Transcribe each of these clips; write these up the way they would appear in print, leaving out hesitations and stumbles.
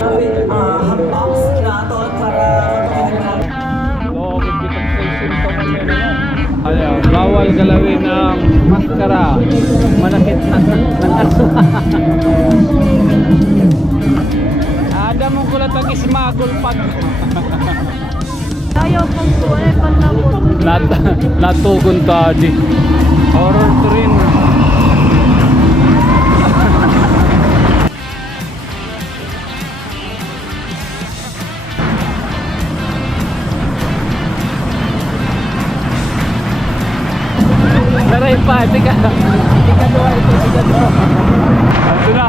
Hambang naton para bawal galawin ang maskara, manakit ng aso. Ada mong kulat ang ismagol pag Ayaw pang tuwan ay panlabot. natugon tadi. Horror to rin. Taray pa, tika dua ito, tika dua. Ito na.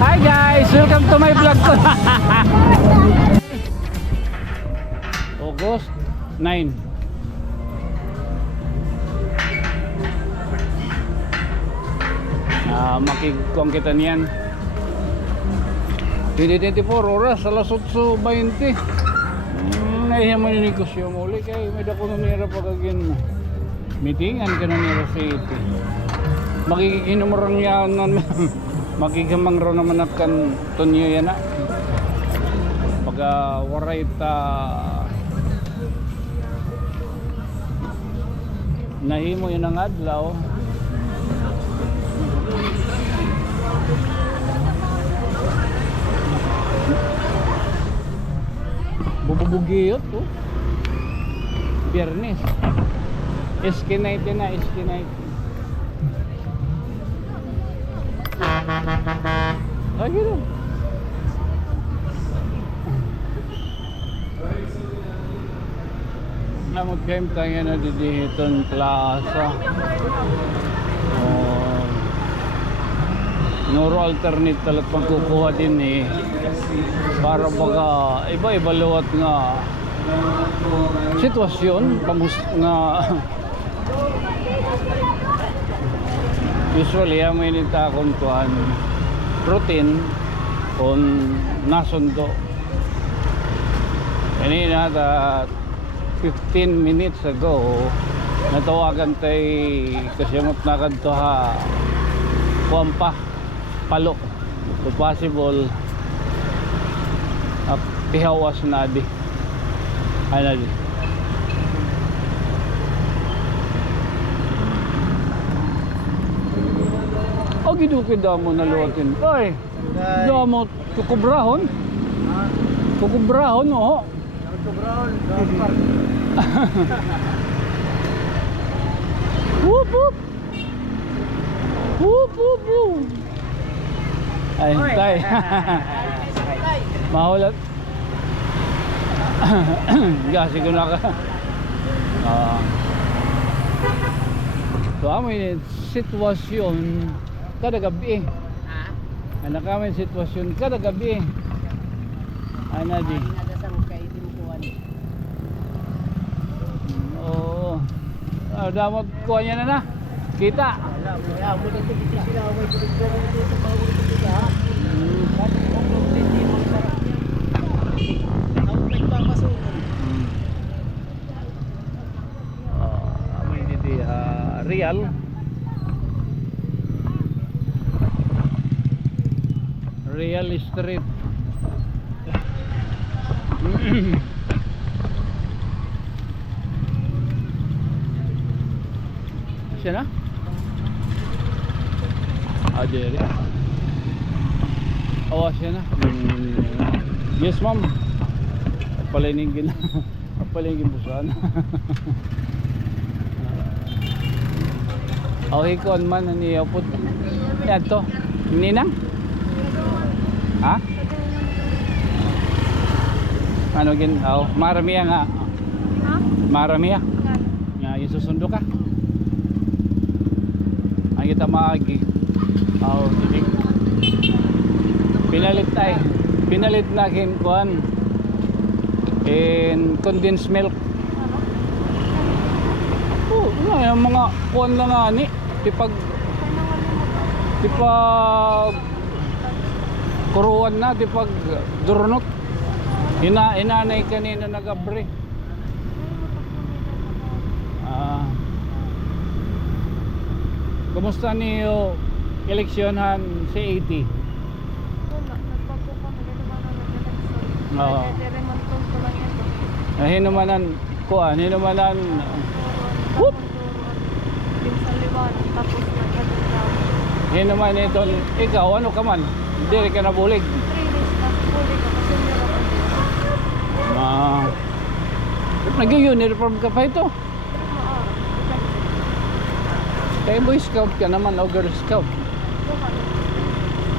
Hi guys, welcome to my vlog ko. August 9. Makikong kita niyan 24 oras alas 8:20. Nahiya mo yung negosyo mo ulit kay may dako na nira pagagin meetingan ka na nira sa iti makikinumarang yan makikamang ro naman at kan tunyo yan na pag waray ta nahimo yun ang adlaw bububugiyot to Biyernes SK19 na SK19 lagi dong namot kayo tayo na didihiton plaza nuro alternate talat pagkukuha din eh para baga iba-iba luwat nga sitwasyon nga usually may nita kuntuan routine on nasundo kanina at 15 minutes ago natawagan tayo kasyamot na kanto ha kuwampa palo so possible tihawas na di ano di o gidukid mo na luwatin ay damo kukubrahon o whoop whoop whoop whoop whoop ay tay mahulat gasi ko na ka so amoy sitwasyon kada gabi anak kami sitwasyon kada gabi ana di oo damot ko niya na kita Real Street siya na? Dere awa siya na yes ma'am palinigin busan hikon man niyapot yan to ninang ha? Ano gin? Maramiya nga. Ha? Maramiya. Nga isusundo ka. Ay kita maagi. Sige. Pinalit tayo. pinalit na akin kuan in condensed milk. Oh, yung mga kuan lang nga ni tipag kuruan na tipag durnot. Inanay kanina nagabre. Kumusta niyo eleksyonan si 80? Wala, nagbago kami. Dito ba na nag-eleksyon? Oo. Remontong ko lang yan. Hinumanan kuan, hinumanan Whoop! Pinsan liwanag, tapos nagkagandang. hinuman ito. Ikaw ano ka man? Hindi ka nabulig. 3 days na, huli ko kasi meron ako. Nag-uniform ka pa ito. Kaya Boy Scout ka naman o Girl Scout.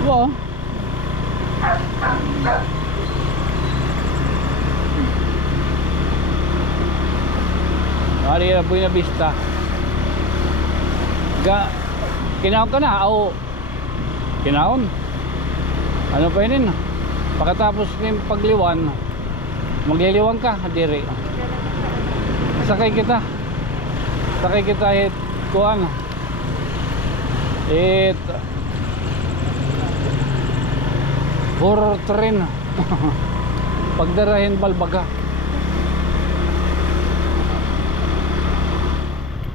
Wow. Maria Buena Vista. Kinaon ka na o kinaon? Ano pa yun? Pagkatapos ng pagliwan, magliliwan ka, diri. Sakay kita hit kuan. Horror train. Pagdarahin Balbaga.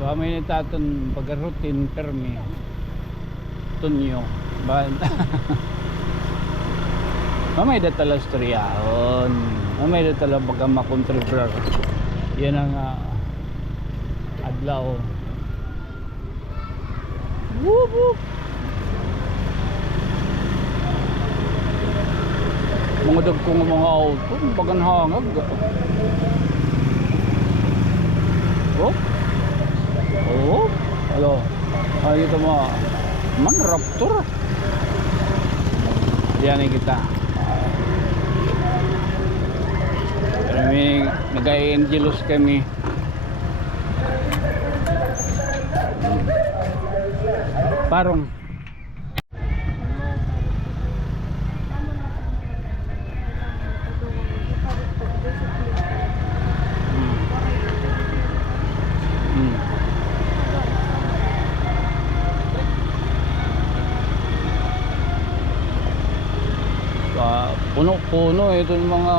Kami ni taton pagarutin permi tunyo ban. Mamay da tala storyaon. Mamay da tala baga makontribrar. Yan ang adlaw. Whoop whoop. Mga dagkong mga auto, bagan hangag. Oh. Oh, halo. Ay ito mo. Man Raptor. Diyan kita. Kami nag-Angelos kami. Parong. Puno-puno ito yung mga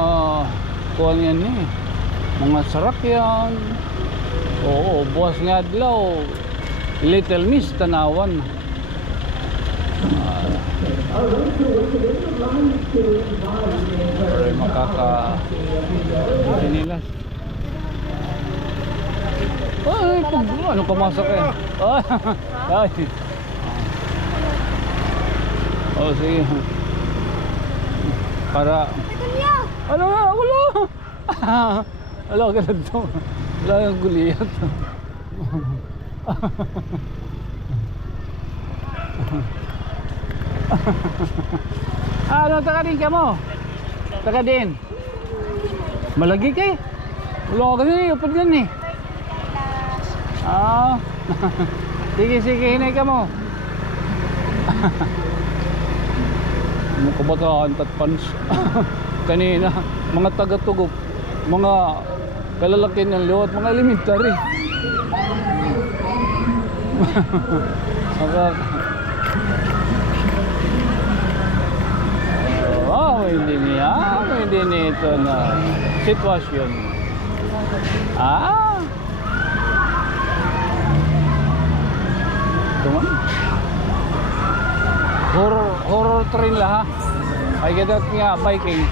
kuwan yan eh. Mga sarakyan. Oo, buwas nga adlaw. Little Miss tanawan. Pero makaka sinilas. Ay, pag ano pumasok eh. Ay. Oh, sige. Para ano nga, wala. Wala ka na ito. Wala yung guliyat. Ano, taka din ka mo? Taka din. Malagi kay. Wala ka din, upad yan eh. Sige, hinay ka mo. Mga kabataan tatpans. Kanina, mga taga-tugop, mga kalalaki ng liwat, mga elementary. Hindi ito na sitwasyon. Tuman. Horror train lah. Ay kita nga biking.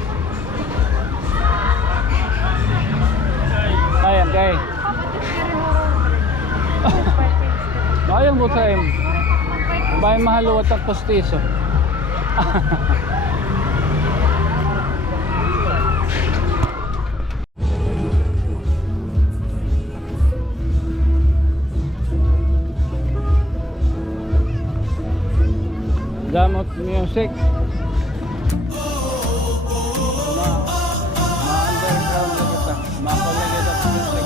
Ayan kay. Ayang butaim. Bay mahalo at postiso. Damot music. Ma-underground na kita. Ma-college of music.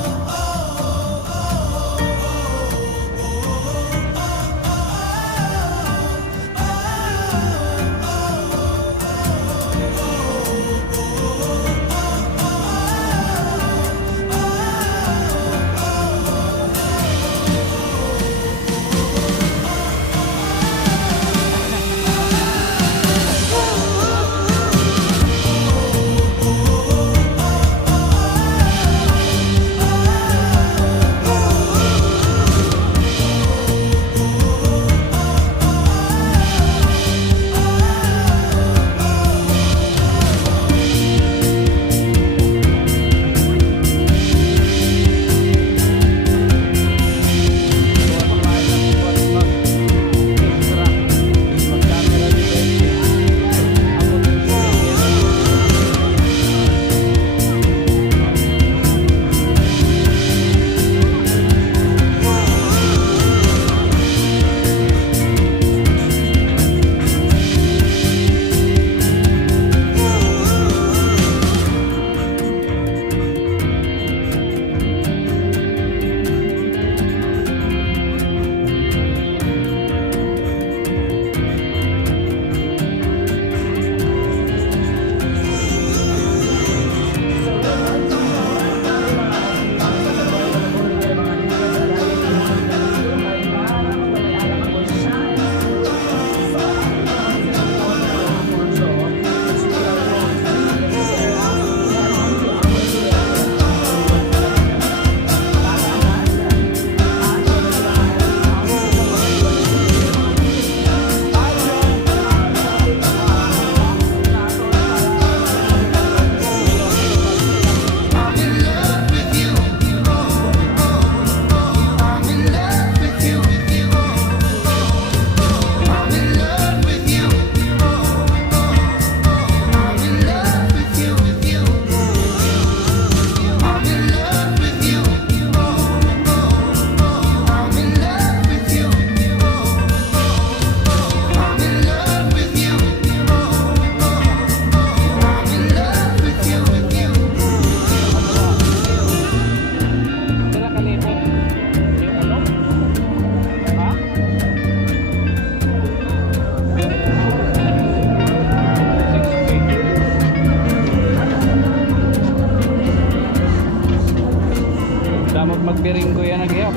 biring ko yan nagyap.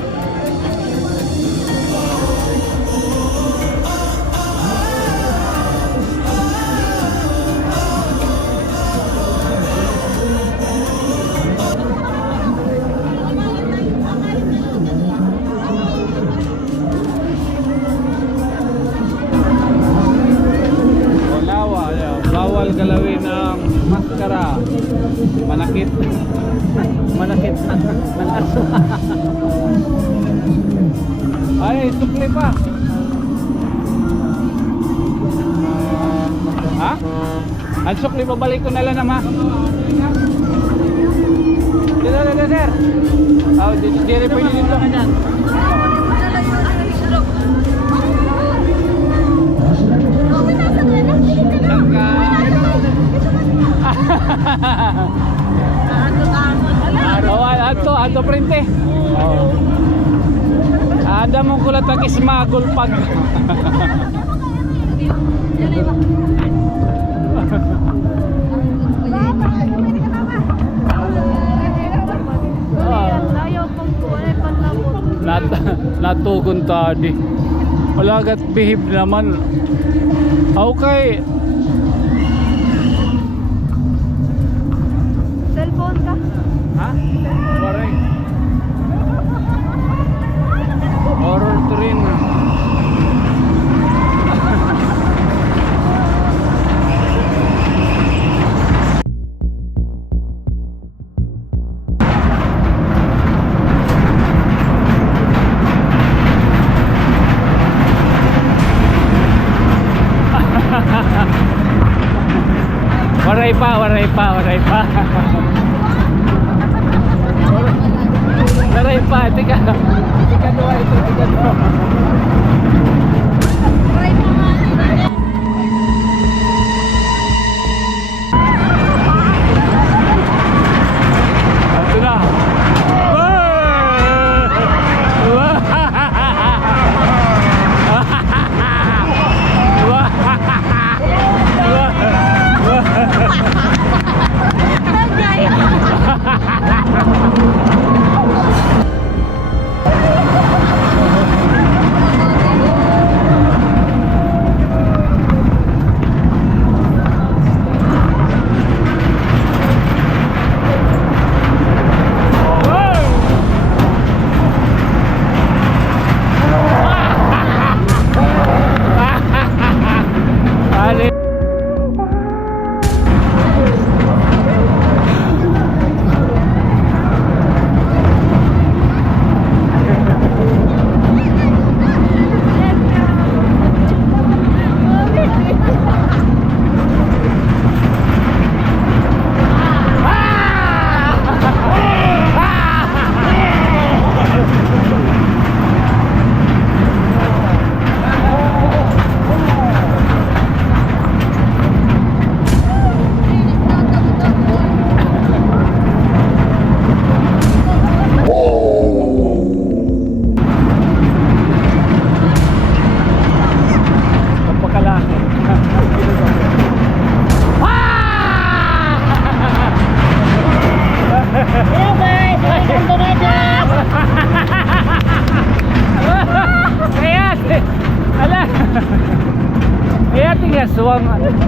Bawal galawin ang maskara. Manakit. Manakit ng aso. Ay, sukli pa. Ha? Ang sukli pa, balik ko na lang naman. Dito, sir. Oh, dire pa yun dito. Ato printe. Oh. Ada mo kulat pag ismagol pag. Natugon tadi. Wala gat behave naman. Okay. Cellphone ka? Ha? Waray. Horror to rin. Waray pa. Waray pa, tika dua itu, tika dua. Ito na.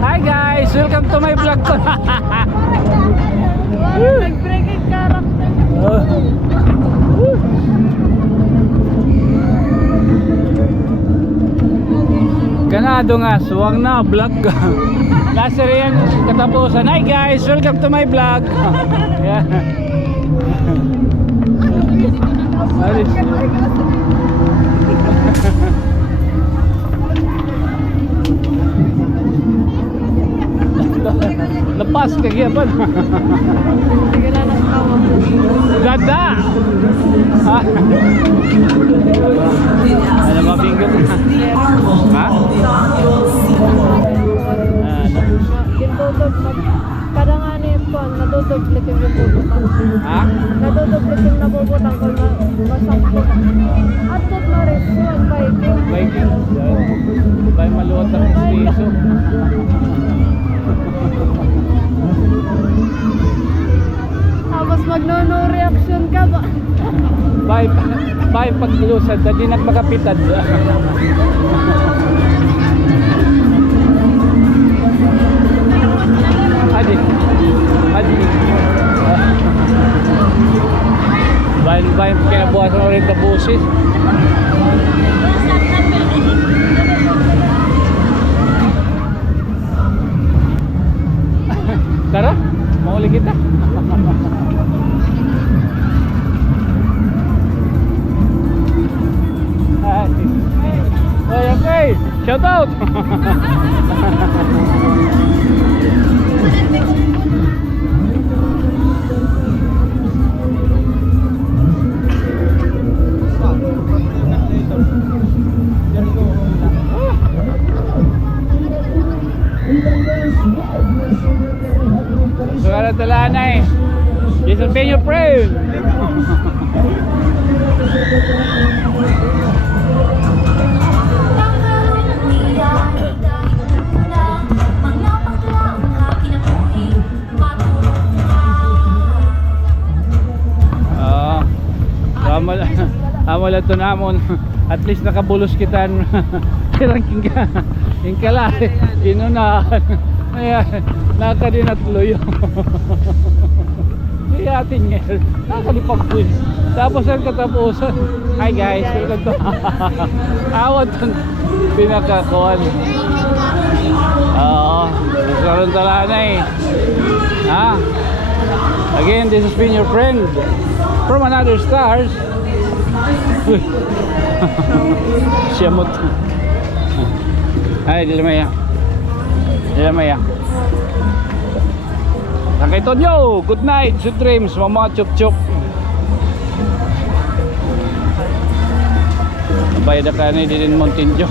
Hi guys, welcome to my vlog ko. Nag-breaking character. Ganado nga, suwang na vlog. Lasa rin katapusan. Hi guys, welcome to my vlog. Yeah. Lepas kegiatan. Bigla ng tawa. Ganda. Ano ba bingo? Ha? Kada nga ni Pon, naduduplit yung nabubutan. Ha? Naduduplit yung nabubutan ko na masangkot. At tot na rin, suwan biking. Biking. Bay maluot ang istiso. Tapos magno-no reaction ka ba? Bay paglusad, dadi nagmakapitad. Adi. Bayan kinabukasan mo rin tapusis. Tara, mauli kita. Oy, okay. Shout out. Suara telanay. This will be your friend. Amala to namon. At least nakabulos kitan. Kirangking ka. Ingkala. Inunahan. Ayan. Nakadin at luyo. Iyatin nga. Nakalipag-quiz. Tapos ang katapusan. Hi guys. Welcome to. Awat ang pinakakuan. Oo. Karoon tala na eh. Ha? Again, this has been your friend from another stars. Uy. Siyamot. Ay, dilamaya. Dilamaya. Sakay Tonyo, good night, sweet dreams, mama chup chup. Bayad ka ni din Montinjo.